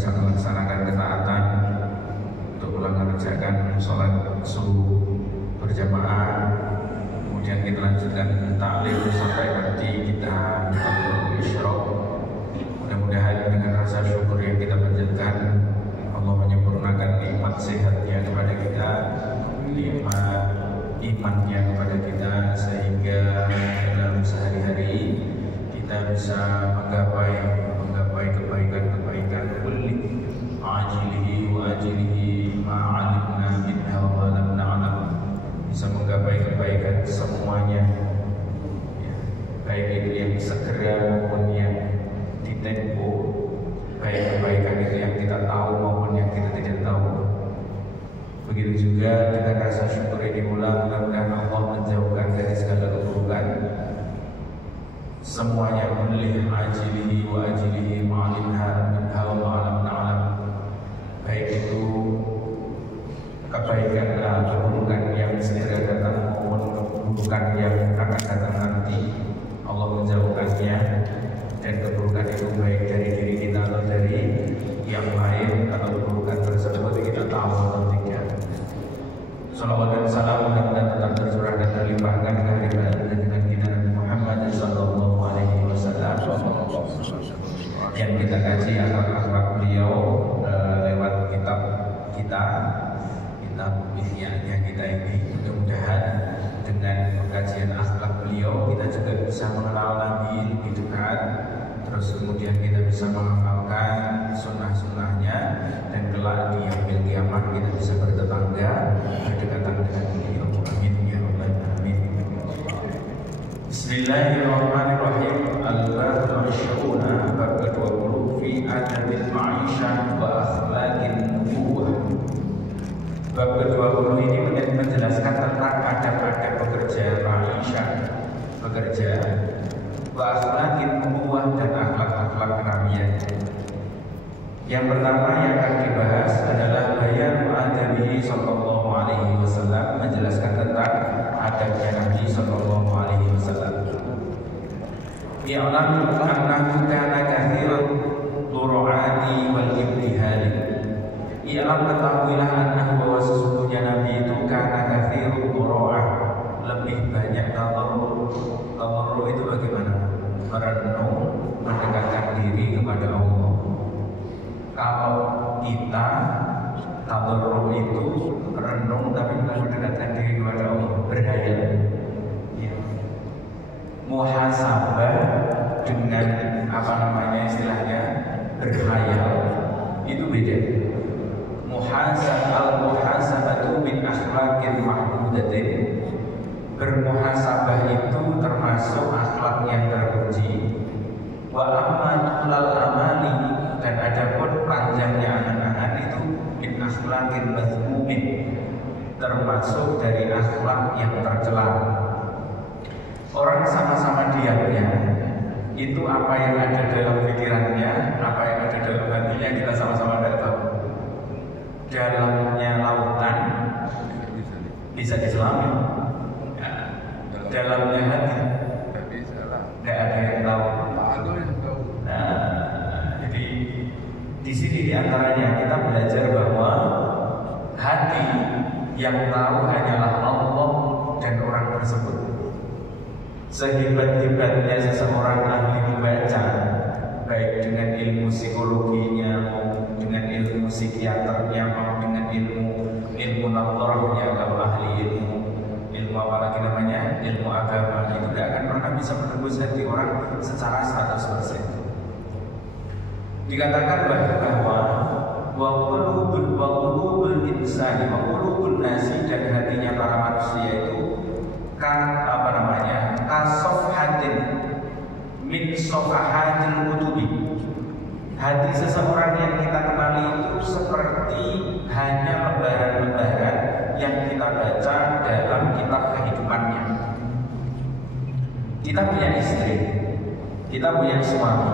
bisa melaksanakan ketaatan untuk mengerjakan sholat subuh berjamaah, kemudian kita lanjutkan taklim sampai nanti kita isyraq. Mudah-mudahan dengan rasa syukur yang kita panjatkan, Allah menyempurnakan nikmat sehatnya kepada kita, nikmat imannya kepada kita, sehingga dalam sehari-hari kita bisa menggapai kebaikan-kebaikan kulli ajilihi wa ajilihi ma'alimna minha wa lam na'lam, bisa menggapai kebaikan semuanya ya, baik itu yang segera maupun yang ditempo, baik kebaikan itu yang kita tahu maupun yang kita tidak tahu. Begitu juga dengan rasa syukur ini pula, mudah-mudahan Allah menjauhkan dari segala keburukan semuanya, kulli ajilihi wa ajilihi ma'alimna minha wa lam na'lam, baik itu kebaikan keburukan yang segera datang maupun keburukan yang akan datang nanti, Allah menjauhkannya. Dan keburukan itu baik dari diri kita atau dari yang lain, atau keburukan tersebut kita tahu atau tidak. Salawat dan salam mudah-mudahan tetap tercurah dan terlimpahkan kehadiran dengan kita Nabi Muhammad sallallahu alaihi wasallam yang kita kaji akhlak beliau lewat kitab ihya-nya kita ini. Mudah-mudahan dengan pengkajian akhlak beliau kita juga bisa mengenal Nabi lebih dekat, terus kemudian kita bisa mengamalkan sunnah-sunnahnya, dan kelak di yaumil kiamah kita bisa bertetangga berdekatan dengan beliau. Amin ya rabbal alamin. Bismillahirrahmanirrahim. Al-Bab Asy'una, bab ke-20 fi adabil ma'isyah wa akhlaqin nubuwah. Bab ke-20 ini menjelaskan tentang adab-adab bekerja ma'isyah, bekerja, wa akhlaqin nubuwah, dan akhlak-akhlak kenabian. Yang pertama yang akan dibahas adalah bayan adabihi sallallahu alaihi wasallam, menjelaskan tentang adabnya Nabi sallallahu alaihi wasallam. Ya'lam annahu kana kathiran dur'ati wal ibtihali. Ya'lam, ketahuilah, annahu, bahwa sesungguhnya Nabi itu kana kathirun dur'ah, lebih banyak tadarrur. Tadarrur itu bagaimana? Merenung, mendekatkan diri kepada Allah. Kalau kita tadarrur itu renung tapi bukan mendekatkan diri kepada Allah, berhayal ya. Muhasabah dengan istilahnya berhayal itu beda. Muhasabatu min akhlaqil mahmudatin, bermuhasabah itu termasuk akhlak yang terpuji. Wa amalul amali, dan adapun panjangnya angan-angan itu min akhlaqil mazmumin, termasuk dari akhlak yang tercela. Orang sama-sama diamnya, itu apa yang ada dalam pikirannya, apa yang ada dalam hatinya, kita sama-sama tidak tahu. Dalamnya lautan bisa diselami, dalamnya hati tidak ada yang tahu. Jadi di sini diantaranya kita belajar bahwa hati yang tahu hanyalah Allah dan orang tersebut. Sehebat-hebatnya seseorang ahli membaca, baik dengan ilmu psikologinya, mau dengan ilmu psikiaternya, mau dengan ilmu nadharahnya, kalau ahli ilmu apa lagi namanya, ilmu agama, itu tidak akan pernah bisa menembus hati orang secara 100%. Dikatakan bahwa wa qulubul insani wa qulubun nasi, dan hatinya para manusia itu kasofhatin min sofahatil kutubi. Hati seseorang yang kita kenali itu seperti hanya lembaran-lembaran yang kita baca dalam kitab kehidupannya. Kita punya istri, kita punya suami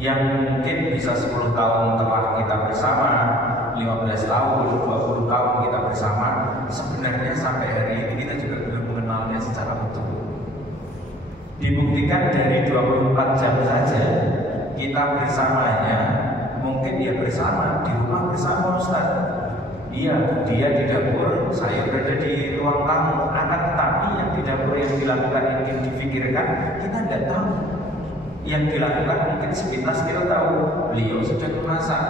yang mungkin bisa 10 tahun telah kita bersama, 15 tahun, 20 tahun kita bersama. Sebenarnya sampai hari ini kita juga belum mengenalnya secara utuh. Dibuktikan dari 24 jam saja kita bersamanya, mungkin mungkin dia bersama di rumah bersama Ustaz. Iya, dia di dapur, saya berada di ruang tamu. Akan tetapi yang di dapur yang dilakukan, yang difikirkan, kita tidak tahu. Yang dilakukan mungkin sepintas kita tahu, beliau sedang memasak.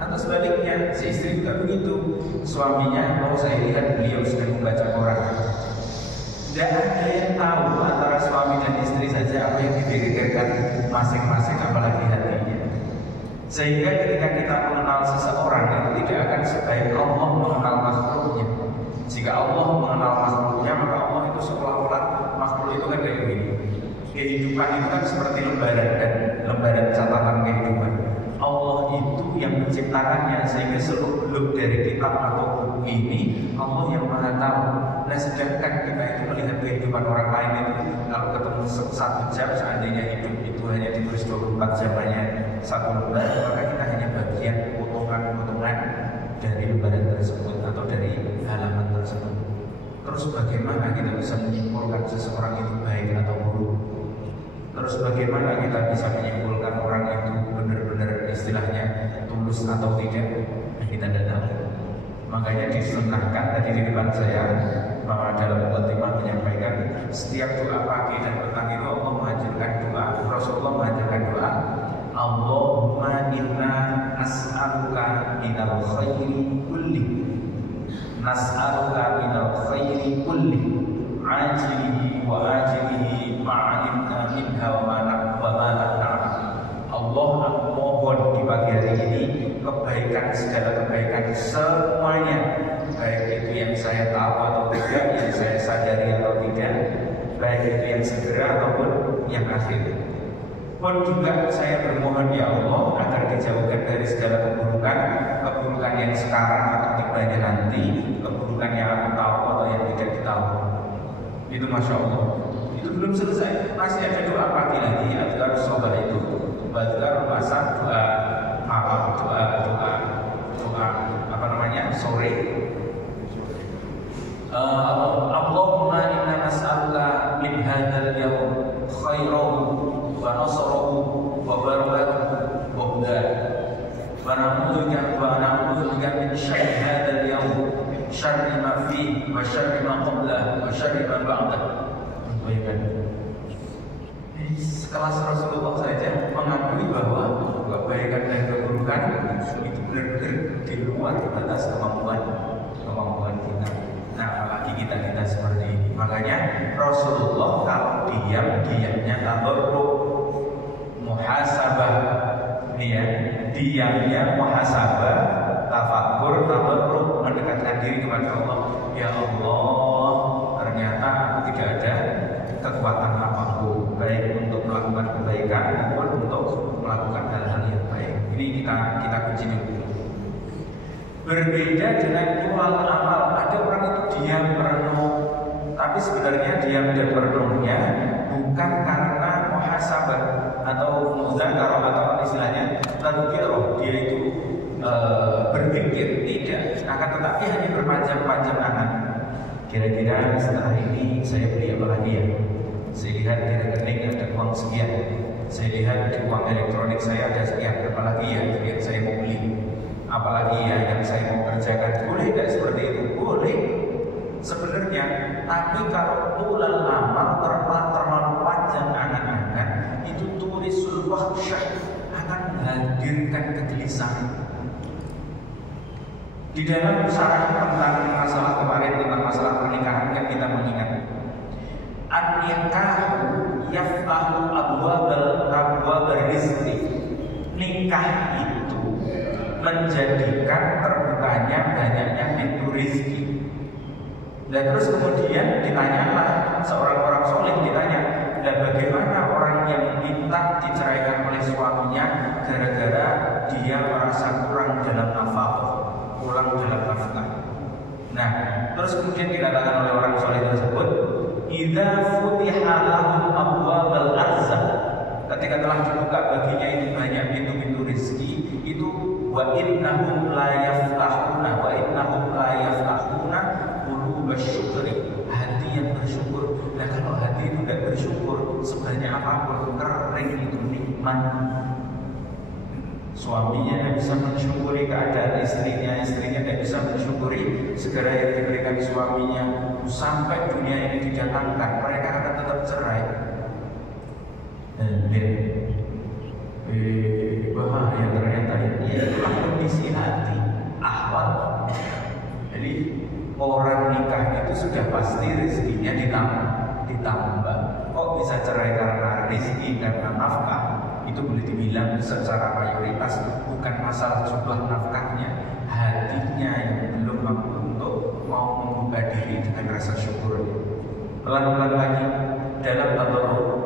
Atau sebaliknya, si istri juga begitu. Suaminya, saya lihat beliau sedang membaca Quran. Tidak ada yang tahu antara suami dan istri saja apa yang dipikirkan masing-masing, apalagi hatinya. Sehingga ketika kita mengenal seseorang itu tidak akan sebaik Allah mengenal makhluknya. Jika Allah mengenal makhluknya, maka Allah itu seolah-olah makhluk itu kan kayak begini. Kehidupan itu kan seperti lembaran dan lembaran catatan kehidupan. Allah itu yang menciptakannya, sehingga seluk-beluk dari kitab atau buku ini Allah yang maha tahu. Nah, sedangkan kita itu melihat kehidupan orang lain itu, kalau ketemu 1 jam, seandainya hidup itu hanya ditulis 24 jam hanya 1 lembar, maka kita hanya bagian potongan-potongan dari lembaran tersebut atau dari halaman tersebut. Terus bagaimana kita bisa menyimpulkan seseorang itu baik atau buruk? Terus bagaimana kita bisa menyimpulkan orang itu benar-benar istilahnya tulus atau tidak? Nah, kita tidak tahu. Makanya disunnahkan tadi di depan saya bahwa dalam mukadimah menyampaikan setiap doa pagi dan petang itu Allah mengajarkan doa, Rasulullah mengajarkan doa, Allahumma inna as'aluka minal khairi kulli, nas'aluka minal khairi kulli, ajilihi wa ajilihi ma'alimna minha wa ma'na'na. Allah, aku mohon di pagi hari ini kebaikan, segala kebaikan semuanya, baik itu yang saya tahu atau tidak, yang saya sadari atau tidak, baik itu yang segera ataupun yang akhir. Pun juga saya bermohon ya Allah agar dijauhkan dari segala keburukan, keburukan yang sekarang atau tibanya nanti, keburukan yang aku tahu atau yang tidak ditahu. Itu Masya Allah. Itu belum selesai, masih ada doa pagi lagi, adhkar sholat itu, adhkar masak, doa malam, doa apa namanya, sore. Allahumma inna nas'aluka min hadzal yawm khairahu wa nasrahu wa barakatuhu wa hudahu wa na'udzubika min syarri hadzal yawm, syarri ma fihi wa syarri ma qablahu wa syarri ma ba'dahu. Sekelas Rasulullah saja mengakui bahwa kebaikan dan keburukan itu benar-benar di luar batas kemampuan kita. Nah, apalagi kita seperti ini. Makanya Rasulullah kalau diamnya tabarruk, muhasabah, ya, diamnya muhasabah, tafakur, tabarruk, mendekatkan diri kepada Allah. Ya Allah, ternyata aku tidak ada kekuatan apapun, baik untuk melakukan kebaikan maupun untuk melakukan hal-hal yang baik. Ini kita kunci dulu. Berbeda dengan tual amal, ada orang itu diam merenung, tapi sebenarnya diam dan merenungnya bukan karena muhasabah atau muzakarah atau istilahnya tadhkirah, dia itu berpikir, tidak, akan tetapi hanya berpanjang-panjang angan. Kira-kira setelah ini saya beli apa lagi ya? Saya lihat di rekening ada uang sekian, saya lihat di uang elektronik saya ada sekian, apalagi ya yang saya mau beli, apalagi ya yang saya mau kerjakan. Boleh tidak seperti itu? Boleh sebenarnya, tapi kalau tulal amal terlalu panjang angan-angan, itu turisul wahsyah, akan menghadirkan kegelisahan. Di dalam syarah tentang masalah kemarin, tentang masalah pernikahan, kan kita mengingat an-nikahu yaftahu abwabal rizqi. Nikah itu menjadikan terbukanya banyaknya pintu rizki. Dan terus kemudian ditanyalah seorang orang soleh, ditanya, dan bagaimana orang yang minta diceraikan oleh suaminya gara-gara dia merasa kurang dalam nafkah, kurang dalam nafkah. Nah, terus kemudian dikatakan oleh orang soleh tersebut, idza futiha lahum abwabal arzaq, ketika telah dibuka baginya itu banyak pintu-pintu rezeki, itu wa innahum la yaftahuna qulubas syukri, hati yang bersyukur. Nah, kalau hati itu tidak bersyukur, sebanyak apapun kering itu nikmat. Suaminya tidak bisa mensyukuri keadaan istrinya, istrinya tidak bisa mensyukuri segala yang diberikan suaminya. Sampai dunia ini didatangkan, mereka akan tetap cerai. Bahaya ternyata ya, itulah kondisi hati, ahwal. Jadi orang nikah itu sudah pasti rezekinya ditambah. Kok bisa cerai karena rezeki dan nafkah? Itu boleh dibilang secara mayoritas bukan masalah jumlah nafkahnya, hatinya yang belum mampu untuk mau membuka diri dengan rasa syukur. Pelan-pelan lagi dalam tadarruf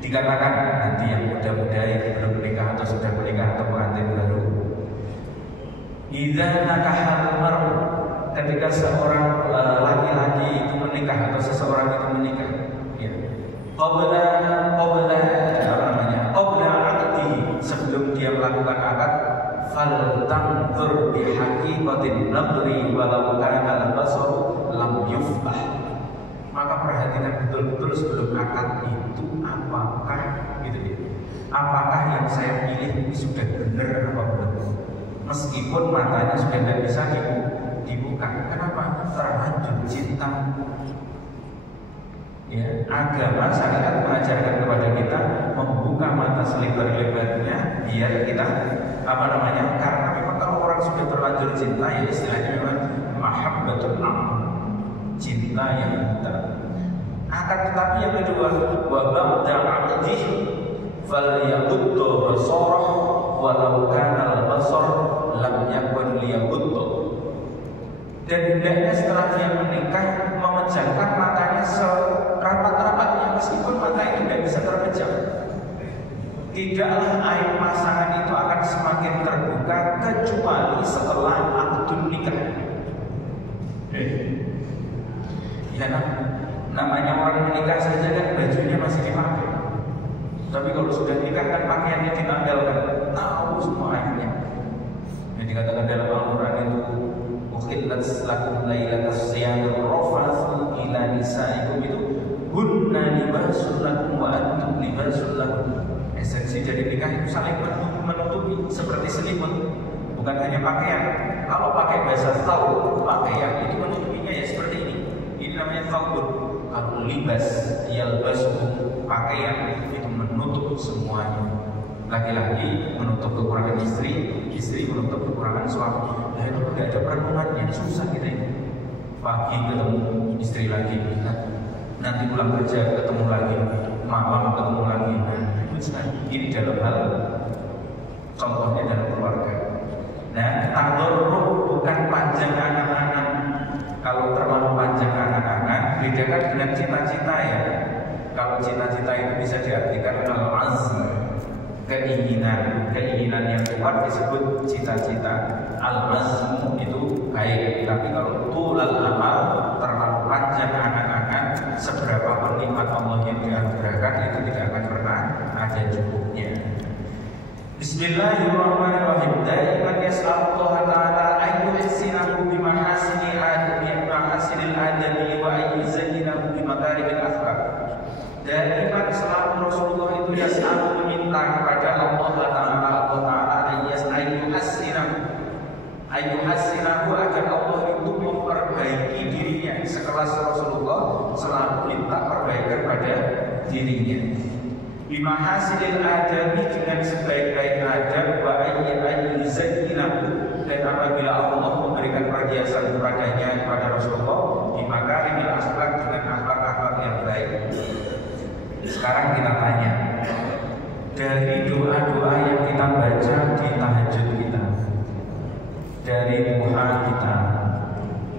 dikatakan nanti yang muda-muda yang belum menikah atau sudah menikah atau pengantin baru, idza nakahal mar'u, ketika seorang laki-laki itu menikah atau seseorang itu menikah, ya, qabla aqdi, sebelum dia melakukan akad, fal tanzur bi haqiqatin nadri walau kana al-basaru lam yuflah. Maka perhatikan betul-betul sebelum akad itu apakah gitu ya, apakah yang saya pilih ini sudah benar apa belum. Meskipun matanya sudah tidak bisa dibuka. Kenapa? Terlanjur cinta. Ya, agama syariat mengajarkan kepada kita membuka mata selebar-lebarnya biar kita karena memang kalau orang sudah terlanjur cinta ya istilahnya memang mahabbatul am, cinta yang buta. Akan tetapi yang kedua, wa ba'da 'aqdih falyaquddu basarah walau kana al-basar lam yakun liyaquddu. Dan hendaknya setelah dia menikah memejamkan matanya serapat-rapatnya meskipun mata itu tidak bisa terpejam. Tidaklah aib pasangan itu akan semakin terbuka kecuali setelah akad nikah. Ya, namanya orang menikah saja kan bajunya masih dipakai. Tapi kalau sudah nikah kan pakaiannya ditanggalkan, tahu semua aibnya. Yang dikatakan dalam Al-Quran itu, "Ukhillat lakum lailatas siyamir rafathu ila nisaikum", itu hunna libasul lakum wa antum libasul lahum. Esensi dari nikah itu saling menutupi seperti selimut, bukan hanya pakaian. Kalau pakai bahasa tahu pakaian itu menutupinya ya seperti ini. Ini namanya thawbun. Kalau libas, yalbasu, pakaian itu menutup semuanya. Laki-laki menutup kekurangan istri, istri menutup kekurangan suami. Nah itu tidak ada perenungannya, susah kita ini. Pagi ketemu istri lagi, nanti pulang kerja ketemu lagi, malam ketemu lagi. Nah, ini dalam hal contohnya dalam keluarga. Nah, tadarruf bukan panjang angan-angan. Kalau terlalu panjang angan-angan, bedakan dengan cita-cita ya. Kalau cita-cita itu bisa diartikan al-azm, keinginan yang kuat disebut cita-cita. Al-azm itu baik, tapi kalau tulal amal, terlalu panjang angan-angan, seberapa pun nikmat Allah yang dianugerahkan itu tidak akan pernah ada cukupnya. Bismillahirrahmanirrahim. Daiman yas'alullah ta'ala ayyuhsinahu bimahasinil adami wa ayyuzayyinahu bimakarimil akhlaq. Daiman selalu Rasulullah itu yas'alu meminta kepada Allah Ta'ala ayyuhsinahu agar Allah itu memperbaiki dirinya. Sekelas Rasulullah selalu minta perbaikan pada dirinya. Bimahasinil adami, dengan sebaik-baik adab, wa ayyuzayyinahu, dan apabila Allah memberikan perhiasan kepadanya kepada Rasulullah, bimakarimil akhlaq, dengan akhlak-akhlak yang baik. Sekarang kita tanya, dari doa-doa yang kita baca di tahajud kita, dari duha kita,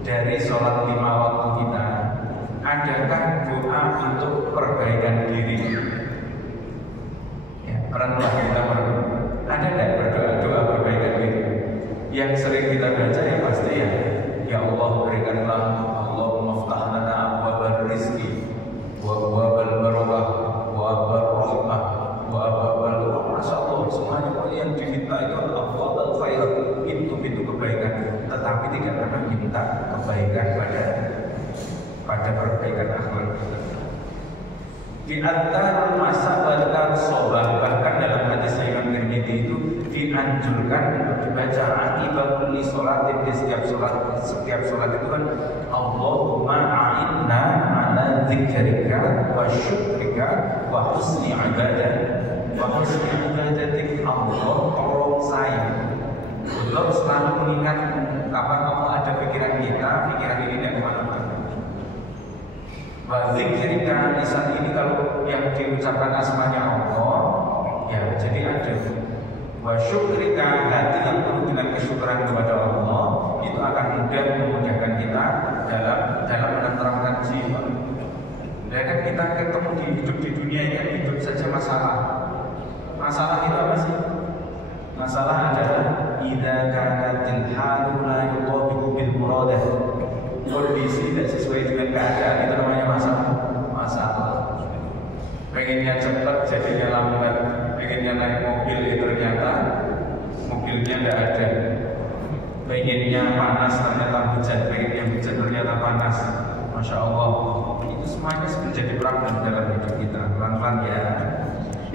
dari sholat 5 waktu kita, adakah doa untuk perbaikan diri? Peranlah kita ada tidak berdoa perbaikan diri? Yang sering kita baca ya pasti ya Allah berikanlah, Allahumma ftah lana abwabal rizki wa abwabal barakah wa abwabal rahmah wa abwabal rahmah. Masya Allah, semuanya yang diminta itu abwabal khair, pintu-pintu kebaikan, tetapi tidak pernah minta kebaikan pada perbaikan akhlak kita. Di antara masa bahkan sobah, bahkan dalam hadis Imam Tirmidzi itu dianjurkan untuk dibaca akibat kulli sholatin di setiap sholat itu kan Allahumma a'inna ala dzikrika wa syukrika wa husni ibadatik. Allah tolong saya untuk selalu mengingat kapan Allah ada pikiran kita, pikiran ini tidak kemana-mana. Wa dzikrika, lisan ini kalau yang diucapkan asmanya Allah, ya jadi ada. Wa syukrika, hati yang penuh dengan kesyukuran kepada Allah itu akan mudah memudahkan kita dalam menenteramkan jiwa. Dan kan kita ketemu di hidup di dunia ini kan hidup saja masalah. Masalah itu apa sih? Masalah adalah idza kanatil halu la yutabiqu bil muradah. Kondisi tidak sesuai dengan keadaan itu namanya masalah. Pengennya cepat jadinya lambat, pengennya naik mobil ternyata mobilnya tidak ada. Pengennya panas ternyata hujan, pengennya hujan ternyata panas. Masya Allah, itu semuanya menjadi problem dalam hidup kita. Pelan-pelan ya.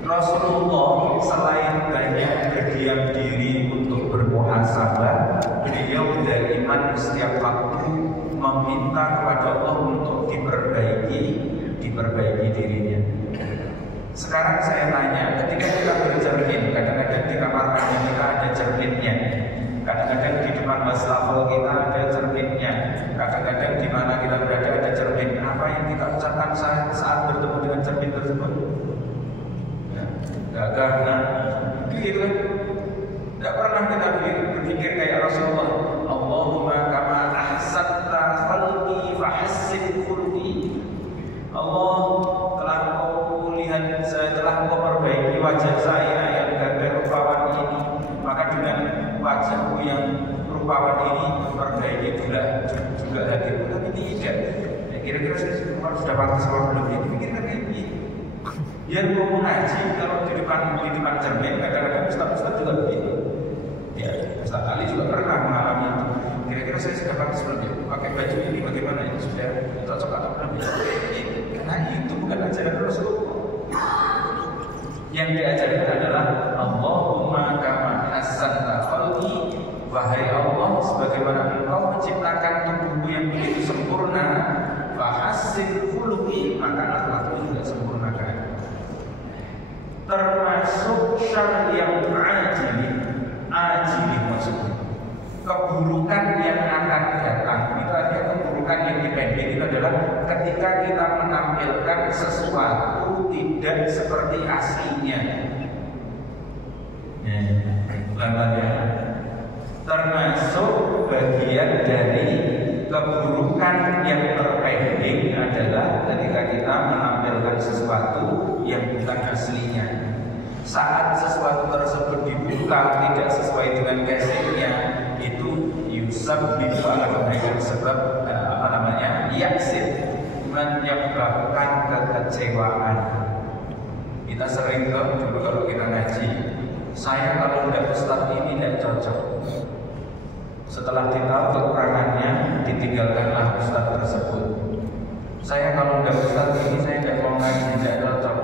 Rasulullah selain banyak berdiam diri untuk bermuhasabah, beliau daiman setiap waktu meminta kepada Allah untuk diperbaiki dirinya. Sekarang saya tanya, ketika kita bercermin, kadang-kadang di kamar mandi kita ada cerminnya, kadang-kadang di depan wastafel kita ada cerminnya, kadang-kadang di mana kita berada ada cermin. Apa yang kita ucapkan saat bertemu dengan cermin tersebut? Karena gitu kan, tidak pernah kita berpikir kayak Rasulullah. Allahumma kama ahsanta khalqi fahassin khulqi. Allah telah engkau perbaiki wajah saya yang gagah rupawan ini, maka dengan wajahku yang rupawan ini perbaiki juga hatiku. Tapi tidak. Ya, kira-kira sudah pantas kalau belum ini pikirkan ini. Biar mau ngaji kalau di depan cermin kadang-kadang ustaz juga begitu. Ya, Ustaz Ali juga pernah mengalami itu. Kira-kira saya sudah pantas belum ya? Pakai baju ini bagaimana? Ini sudah cocok atau belum ya? Karena itu bukan ajaran Rasulullah. Yang diajarkan adalah Allahumma kama ahsanta khalqi, wahai Allah sebagaimana engkau menciptakan tubuhku yang begitu sempurna, fahassin khuluqi, maka akhlakku juga sempurnakan. Termasuk syarr yang ajili maksudnya keburukan yang akan datang. Itu artinya keburukan yang dipending itu adalah ketika kita menampilkan sesuatu tidak seperti aslinya. Termasuk bagian dari keburukan yang terpending adalah ketika kita menampilkan sesuatu yang bukan aslinya. Saat sesuatu tersebut dibuka tidak sesuai dengan casingnya, itu yusabbibu ala kebaikan sebab yaksid, menyebabkan kekecewaan. Kita sering dulu kalau kita ngaji, saya kalau tidak ustaz ini tidak cocok. Setelah ditahu kekurangannya, ditinggalkanlah ustaz tersebut. Saya kalau tidak ustaz ini saya tidak mau ngaji, tidak cocok.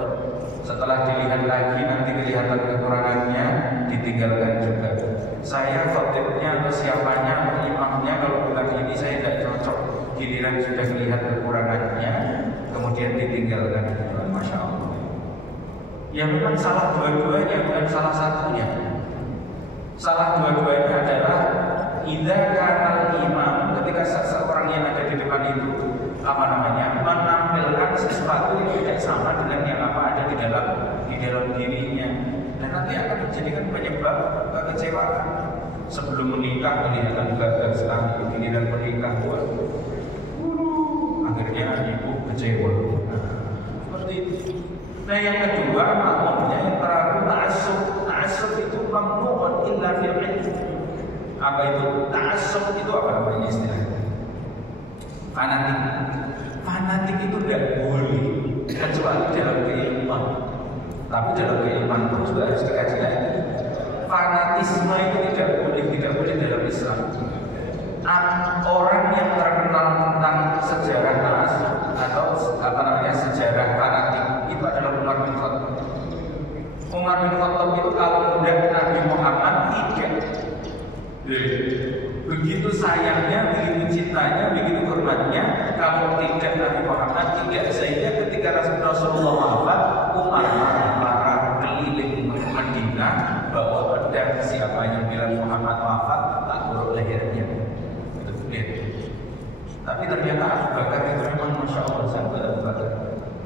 Setelah dilihat lagi nanti kelihatan kekurangannya, ditinggalkan juga. Saya khotibnya atau siapanya atau imamnya kalau bilang ini saya tidak cocok, giliran sudah melihat kekurangannya, kemudian ditinggalkan. Masya Allah. Ya memang salah dua-duanya, bukan salah satunya. Salah dua-duanya adalah idza kana imam, ketika seseorang yang ada di depan itu menampilkan sesuatu yang tidak sama dengan yang apa ada di dalam dirinya, dan nanti akan menjadikan penyebab kekecewaan. Sebelum menikah kelihatan gagal sekali, giliran menikah akhirnya ibu kecewa. Seperti itu. Nah yang kedua makmumnya yang terakhir ta'assub itu mamnu'un illa fil ilm. Apa itu ta'assub? Itu apa namanya istilahnya? Fanatik itu tidak boleh kecuali dalam keilmuan. Tapi dalam keilmuan pun juga harus dikaji lagi. Fanatisme itu tidak boleh dalam Islam. Orang yang terkenal tentang sejarah atau sejarah fanatik itu adalah Umar bin Khattab. Umar bin Khattab itu kalau melihat Nabi Muhammad Begitu sayangnya, begitu cintanya, begitu hormatnya. Kalau tidak Nabi Muhammad tidak, sehingga ketika Rasulullah wafat, Umar marah keliling Madinah bahwa pedang siapa yang bilang Muhammad wafat tak buruk lehernya. Tapi ternyata Abu Bakar itu memang masya Allah sangat Abu Bakar.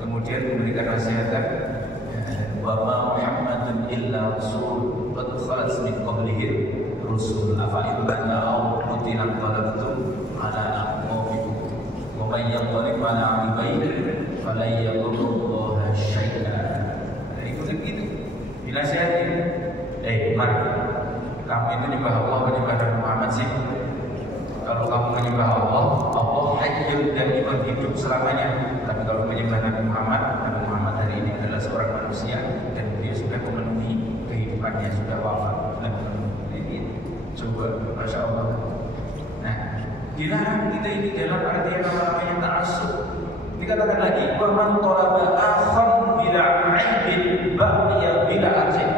Kemudian memberikan nasihat, wa ma Muhammadun illa rasul qad khalat min qablihi rusul afa in kana aw qutila qalabtum ala aqabikum wa man yanqalib ala aqibihi falan yadurrullaha syai'a. Itu begitu. Dinasihati. Mari kamu itu menyembah Allah, menyembah Nabi Muhammad sih. Kalau kamu menyembah Allah, Allah hayyun dan hidup selamanya. Tapi kalau menyembah Nabi Muhammad hari ini adalah seorang manusia dan dia sudah memenuhi kehidupannya, sudah wafat. Coba, masya Allah. Nah, dilarang kita ini dalam artian namanya ta'assub. Dikatakan lagi, "Waman talaba akham bila aibin baqiya bila ajib."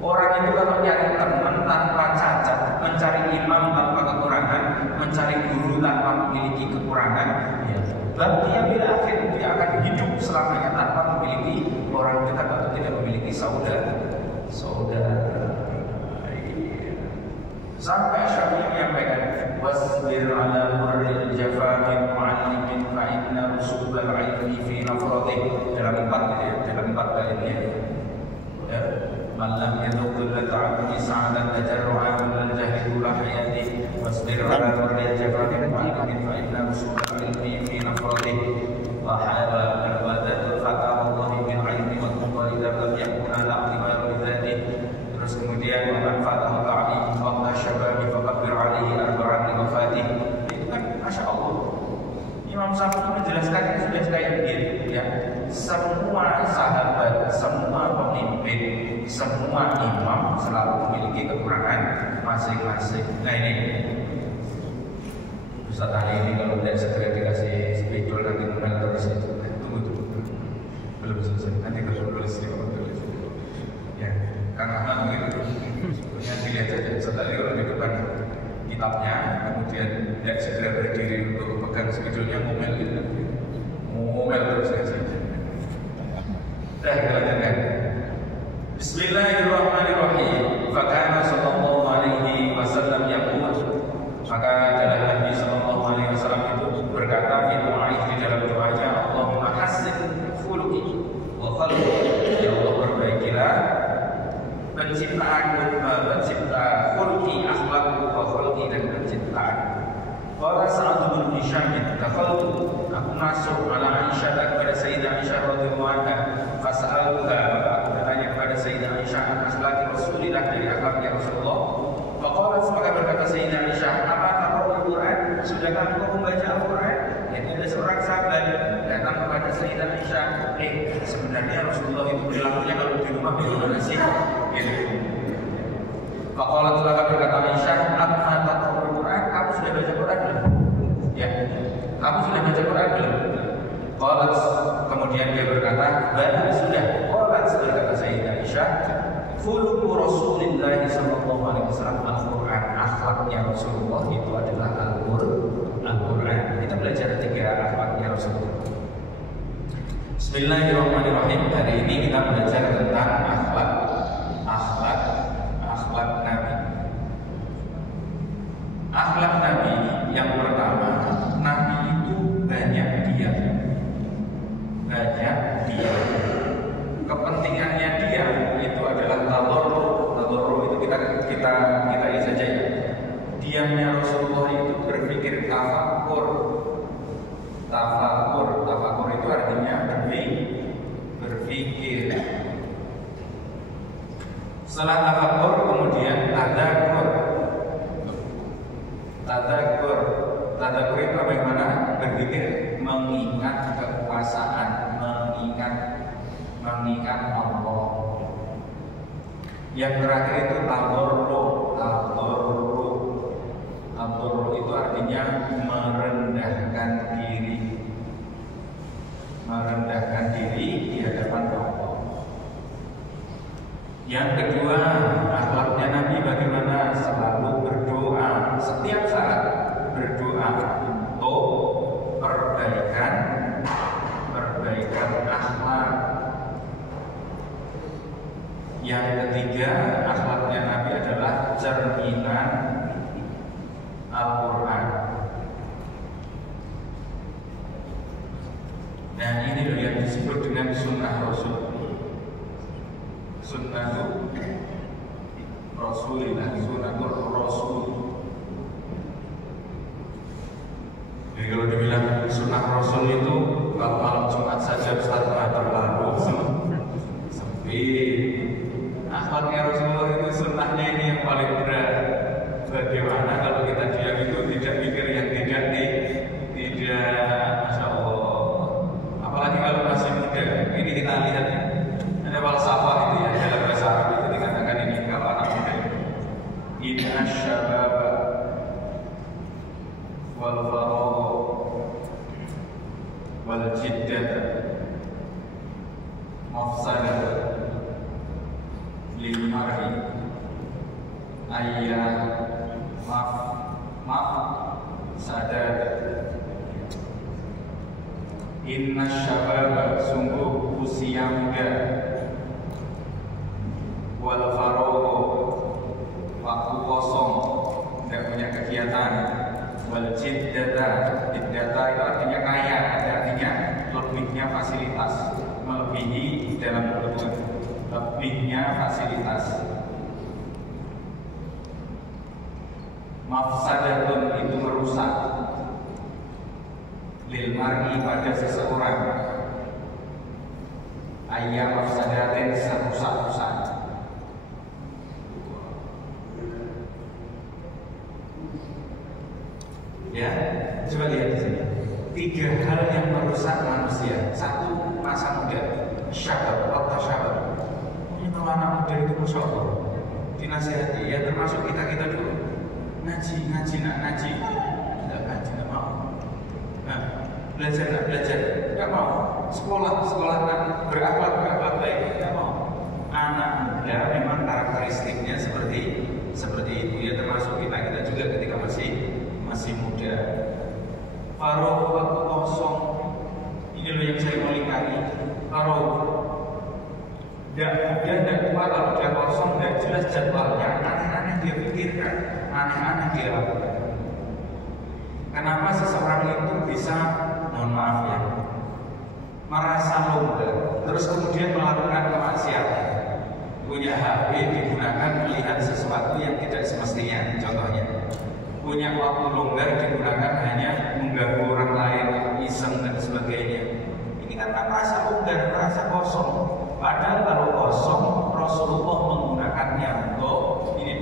Orang itu kalau nyari teman tanpa cacat, mencari imam tanpa kekurangan, mencari guru tanpa memiliki kekurangan, ya, baqiya bila ajib, dia akan hidup selamanya tanpa memiliki orang dekat atau tidak memiliki saudara. Sampai Syafi'i menyampaikan, wasbir ala murril jafa min mu'allimin fa inna rusubal ilmi fi nafradih. Dalam empat baitnya, man lam yadukul lata'abuni sa'adan tajarru'an wal jahil la hayati wasbir ala murril jafa min mu'allimin fa inna rusubal ilmi fi nafradih wa haba al-wadatul fatawallahi bil ilmi wa tuqwa idha lam yakun ala aqliwa yawidhati. Terus kemudian memanfaatkan ta'lim waqta syababi faqabir alaihi arba'an li wafatih. Itu kan masya Allah. Imam Syafi'i menjelaskannya sudah kayak begini, ya. Semua sahabat, semua pemimpin, semua imam selalu memiliki kekurangan masing-masing. Nah ini Ustaz Ali ini kalau tidak segera dikasih spidol nanti ngomel terus itu. Tunggu belum selesai, nanti kalau tulis ya. Kang Ahmad begitu, sebetulnya dilihat saja. Setelah kalau di depan kitabnya, kemudian tidak segera berdiri untuk pegang spidolnya, ngomel gitu, ngomel terus saja. Kita lanjutkan. Bismillahirrahmanirrahim. Fakana sallallahu alaihi wasallam yaqul, maka adalah Nabi sallallahu alaihi wasallam itu berkata di dalam doanya, Allahumma hassin khuluqi wa khalqi. Ya Allah, perbaikilah penciptaan khulqi, akhlakku, wa khalqi, dan penciptaan. Qala Sa'ad bin Hisham, dakhaltu, aku masuk ala Aisyah kepada Sayyidah Aisyah radhiyallahu anha, fas'altuha, maka aku bertanya kepada Sayyidah Aisyah an akhlaqi Rasulillah, dari akhlaknya Rasulullah. Faqalat, maka berkata Sayyidah Aisyah, apa taqra'ul Quran? Sudah kamu membaca Al-Quran? Jadi ada seorang sahabat datang kepada Sayyidah Aisyah, sebenarnya Rasulullah itu perilakunya kalau di rumah bagaimana sih? Gitu. Faqalat, maka berkata Aisyah, apa taqra'ul Quran? Kamu sudah baca Quran belum? Ya, kamu sudah baca Quran belum? Qalat, kemudian dia berkata, bala, sudah. Qalat, berkata Sayyidah Aisyah, khuluqu Rasulillah sallallahu alaihi wasallam Al-Quran. Akhlaknya Rasulullah itu adalah Al-Quran. Kita belajar 3 akhlaknya Rasulullah. Bismillahirrahmanirrahim. Hari ini kita belajar tentang akhlak Nabi. Akhlak Nabi yang pertama, Nabi itu banyak diam. Kepentingannya diam itu adalah tadarrur itu kita saja ya. Diamnya Rasulullah itu berpikir tafakur. Tafakur itu artinya berpikir. Setelah tafakur kemudian tadakur. Tadakur itu bagaimana? Berpikir, mengingat kekuasaan, mengingat Allah. Yang terakhir itu tadarrur. Tadarrur itu artinya merendahkan diri di hadapan Allah. Yang kedua, akhlak akhlaknya Nabi bagaimana? Selalu berdoa, setiap saat berdoa untuk perbaikan akhlak. Yang ketiga, akhlaknya Nabi adalah cerminan Al-Quran. Dan ini loh yang disebut dengan sunnah Rasul. Sunnatul Rasulillah, sunnatul Rasul. Jadi kalau dibilang sunnah Rasul itu kalau malam Jumat saja Ustaz terlalu sepi. Akhlaknya Rasulullah itu sunnahnya ini yang paling berat. Bagaimana kalau kita diam itu tidak mikir yang tidak, Masya Allah. Apalagi kalau masih muda. Ini kita lihat ya, ada falsafah itu ya, dalam bahasa Arab itu dikatakan ini kalau anak muda. Inna syababa wal faragha wal jiddata mafsadatan lil mar'i ayya sadat. Inna syababa, sungguh usia muda, wal faragha, waktu kosong, tidak punya kegiatan, wal jiddata, jiddata itu artinya kaya, ada artinya lebihnya fasilitas, melebihi dalam kebutuhan, lebihnya fasilitas. Mafsadatun itu merusak, lil mar'i pada seseorang, ayam mafsadatin serusak-rusak. Ya, coba lihat di sini. 3 hal yang merusak manusia. 1, masa muda, syabab, waktu syabab. Ini kalau anak muda itu Masya Allah dinasihati, ya termasuk kita dulu. Ngaji, nggak mau. Nah, belajar, nggak mau. Sekolah, berakhlak baik, nggak mau. Anak muda memang karakteristiknya seperti itu. Ya termasuk kita juga ketika masih muda. Faragh, waktu kosong. Ini loh yang saya mau lingkari. Faragh, tidak tua, kalau dia kosong, tidak jelas jadwalnya, aneh-aneh dia pikirkan, aneh-aneh dia lakukan. Kenapa seseorang itu bisa, mohon maaf ya, merasa longgar, terus kemudian melakukan kemaksiatan? Punya HP digunakan melihat sesuatu yang tidak semestinya, contohnya. Punya waktu longgar digunakan hanya mengganggu orang lain, iseng dan sebagainya. Ini kan merasa longgar, merasa kosong. Padahal kalau kosong, Rasulullah menggunakannya untuk ini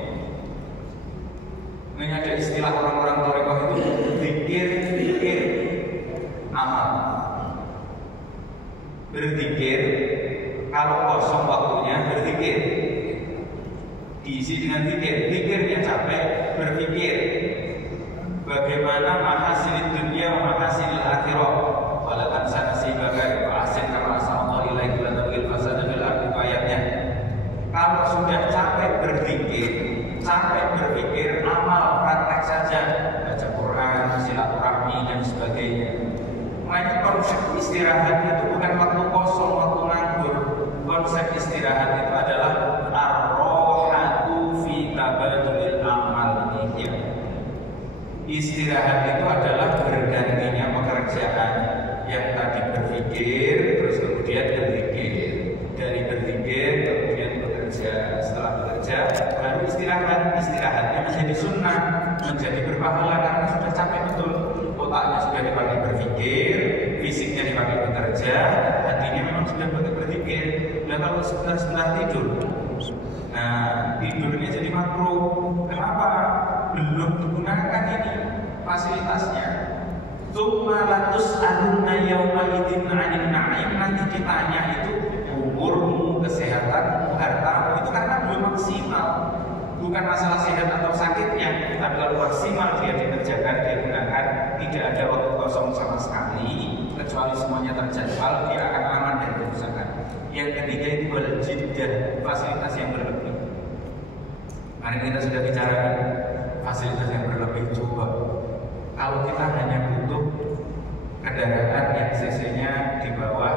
ada istilah orang-orang thariqah itu zikir amal. Berzikir, kalau kosong waktunya berzikir, diisi dengan zikir. Zikirnya capek, berpikir bagaimana mahasil dunia, mahasil akhirah. Walakan sana sibagai asin kama asallallahu ilaihi wa sallam fasada fil ardi, itu ayatnya. Kalau sudah capek berpikir, amal, praktek saja, baca Quran, silaturahmi dan sebagainya. Makanya konsep istirahat itu bukan waktu kosong, waktu nganggur. Konsep istirahat itu adalah ar-rohatu fi tabadulil amal. Ya. Istirahat itu adalah bergantinya pekerjaan. Yang tadi berpikir, terus kemudian berzikir. Dari berzikir, kemudian bekerja. Setelah bekerja, baru istirahat. Istirahatnya menjadi sunnah, menjadi berpahala karena sudah capek betul. Otaknya sudah dipakai berpikir, fisiknya dipakai bekerja, hatinya memang sudah dipakai berzikir. Dan kalau setelah tidur, nah tidurnya jadi makruh. Kenapa? Belum digunakan ini fasilitasnya. Tsumma latus'alunna yauma idzin 'anil na'im, nanti ditanya itu umurmu, kesehatanmu, hartamu, itu karena belum maksimal. Bukan masalah sehat atau sakitnya, tapi kalau maksimal dia dikerjakan, dia gunakan, tidak ada waktu kosong sama sekali, kecuali semuanya terjadwal, dia akan aman dari kerusakan. Yang ketiga itu wal jiddah, fasilitas yang berlebih. Kemarin kita sudah bicara fasilitas yang berlebih. Coba kalau kita hanya butuh kendaraan yang cc-nya di bawah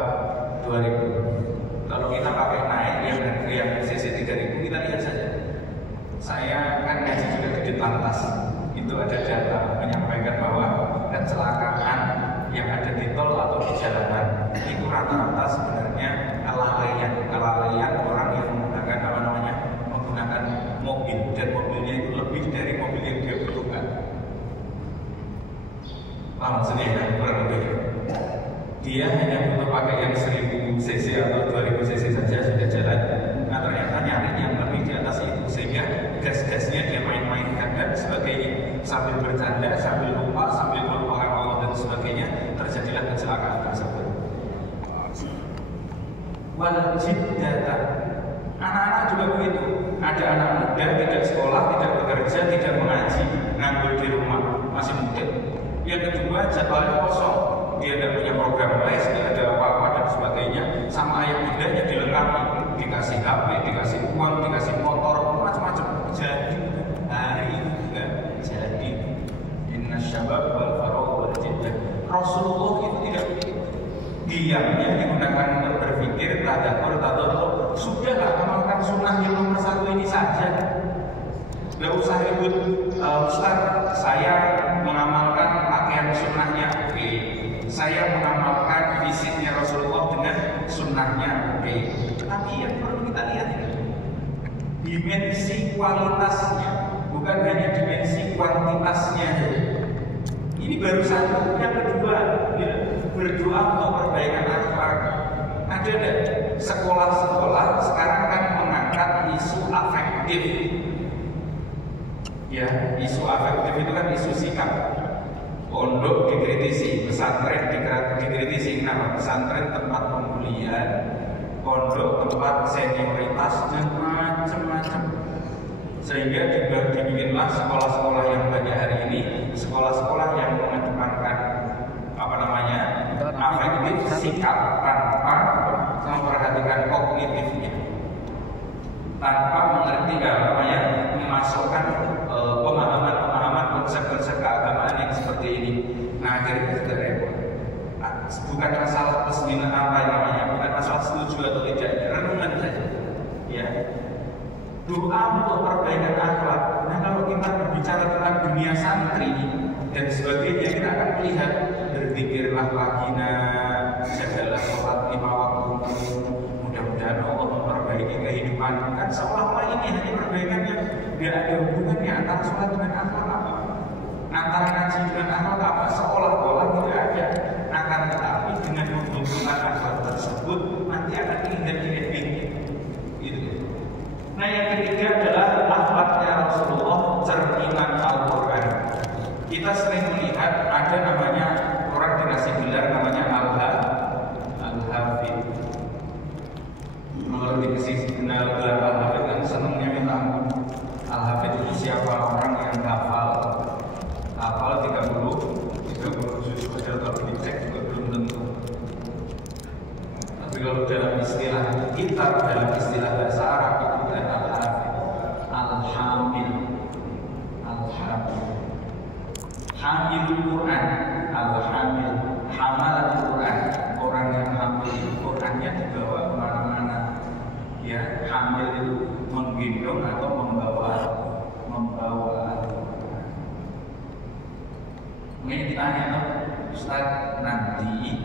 2000, kalau kita pakai naik yang cc 3000, kita lihat saja. Saya kan ngaji juga di Ditlantas, itu ada data menyampaikan bahwa kecelakaan yang ada di tol atau di jalanan itu rata-rata sebenarnya kelalaian orang yang menggunakan mobil, dan mobilnya itu lebih dari mobil yang dia butuhkan. Paham maksudnya kan? Kurang lebih. Dia hanya butuh pakai yang 1000 cc atau 2000 cc saja sudah jalan. Nah ternyata nyari yang lebih di atas itu, sehingga gas-gasnya dia main-mainkan dan sebagainya, sambil bercanda, sambil lupa, sambil melupakan Allah dan sebagainya, terjadilah kecelakaan tersebut. Wal jiddata, anak-anak juga begitu. Ada anak muda tidak sekolah, tidak bekerja, tidak mengaji, nganggur di rumah, masih muda. Yang kedua jadwalnya kosong, dia tidak punya program les, tidak ada apa-apa dan sebagainya. Sama ayah bundanya dilengkapi, dikasih HP, dikasih uang, dikasih motor, macam-macam. Jadi hari itu juga jadi. Inna syabab wal faragh wal jiddah. Rasulullah itu tidak begitu. Diamnya digunakan untuk berpikir, tadabbur, tadabbur. Sudahlah, amalkan sunnah yang nomor 1 ini saja. Gak usah ribut. Ustaz, saya mengamalkan pakaian sunnahnya, oke. Saya mengamalkan fisiknya Rasulullah dengan sunnahnya, oke. Tapi yang perlu kita lihat ini dimensi kualitasnya, bukan hanya dimensi kuantitasnya. Ini baru satu. Yang kedua, berdoa untuk perbaikan akhlak. Ada enggak sekolah-sekolah sekarang kan mengangkat isu afektif? Ya, isu afektif itu kan isu sikap. Pondok dikritisi, pesantren dikritisi. Kenapa? Pesantren tempat pembulian, pondok tempat senioritas dan macam-macam. Sehingga dibikinlah sekolah-sekolah yang banyak hari ini, sekolah-sekolah yang mengedepankan afektif, sikap tanpa memperhatikan kognitifnya, tanpa mengerti memasukkan pemahaman konsep-konsep keagamaan yang seperti ini. Nah akhirnya juga repot. Bukan masalah plus minus bukan masalah setuju atau tidak, renungan saja. Ya, doa untuk perbaikan akhlak. Nah kalau kita berbicara tentang dunia santri dan sebagainya, kita akan melihat berzikirlah pagina, jagalah sholat 5 waktu, mudah-mudahan Allah memperbaiki kehidupan. Kan seolah-olah ini hanya perbaikan yang tidak ada hubungannya antara sholat dengan akhlak apa, antara ngaji dengan akhlak apa, seolah-olah tidak ada. Akan tetapi dengan membutuhkan akhlak tersebut nanti akan indah di endingnya. Gitu. Nah yang ketiga adalah akhlaknya Rasulullah, cerminan Al-Quran. Kita sering melihat ada namanya orang dikasih gelar namanya Al-Hafidh. Kalau dikasih gelar Al-Hafidh kan senangnya minta ampun. Al-Hafidh itu siapa? Orang yang hafal 30 juz saja, kalau dicek juga belum tentu. Tapi kalau dalam istilah kita, dalam istilah bahasa Arab itu bukan Al-Hafidh, Al-Hamil. Hamilul Quran, Al-Hamil, Hamalatul Quran, orang yang hamil Qurannya dibawa kemana-mana. Ya, hamil itu menggendong atau membawa. Ini ditanya, Ustaz, nanti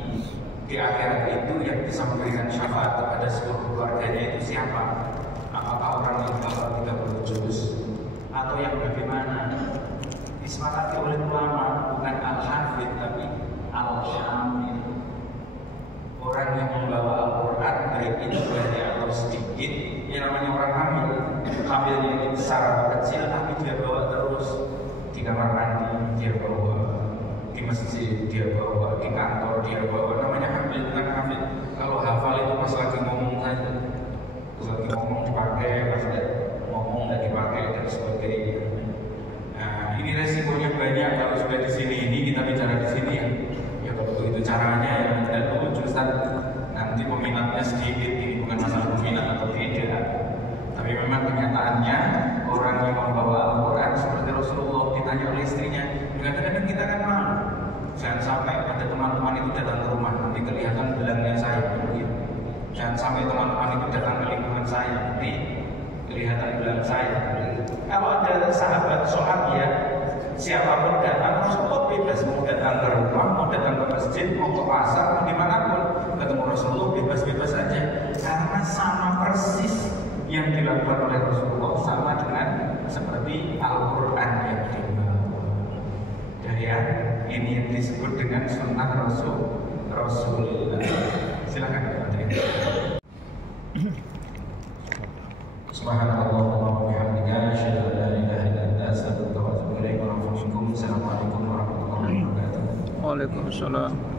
di akhirat itu yang bisa memberikan syafaat kepada seluruh keluarganya itu siapa? Apakah orang yang hafal 30 juz atau yang bagaimana? Disepakati oleh ulama, bukan Al-Hafidh tapi Al-Hamil. Orang yang membawa Al-Quran baik itu banyak atau sedikit, yang namanya orang hamil. Hamilnya itu besar atau kecil, tapi dia bawa terus. Di kamar mandi dia bawa, di masjid dia bawa, di kantor dia bawa. Namanya hamil, bukan hamil. Kalau hafal itu pas lagi ngomong saja, pas lagi ngomong dipakai, pas ngomong nggak dipakai dan sebagainya. Ini resikonya banyak. Kalau sudah di sini ini kita bicara di sini ya kalau begitu caranya ya tidak lucu Ustaz. Nanti peminatnya sedikit. Ini bukan masalah peminat atau tidak, tapi memang kenyataannya orang yang datang ke rumah, nanti kelihatan belangnya saya. Jangan sampai teman-teman itu datang ke lingkungan saya, nanti kelihatan belang saya. Kalau ada sahabat sholat ya, siapapun datang, Rasulullah bebas mau datang ke rumah, mau datang ke masjid, mau ke pasar, mau dimanapun, ketemu Rasulullah bebas-bebas saja, karena sama persis yang dilakukan oleh Rasulullah sama dengan seperti Al-Quran yang dibawa. Ya, ini yang disebut dengan sunnah Rasulullah. Silakan Pak Menteri. Subhanallah wa bihamdihi, asyhadu an la ilaha illa anta, astaghfiruka wa atubu ilaik. Assalamualaikum warahmatullahi wabarakatuh. Waalaikumsalam.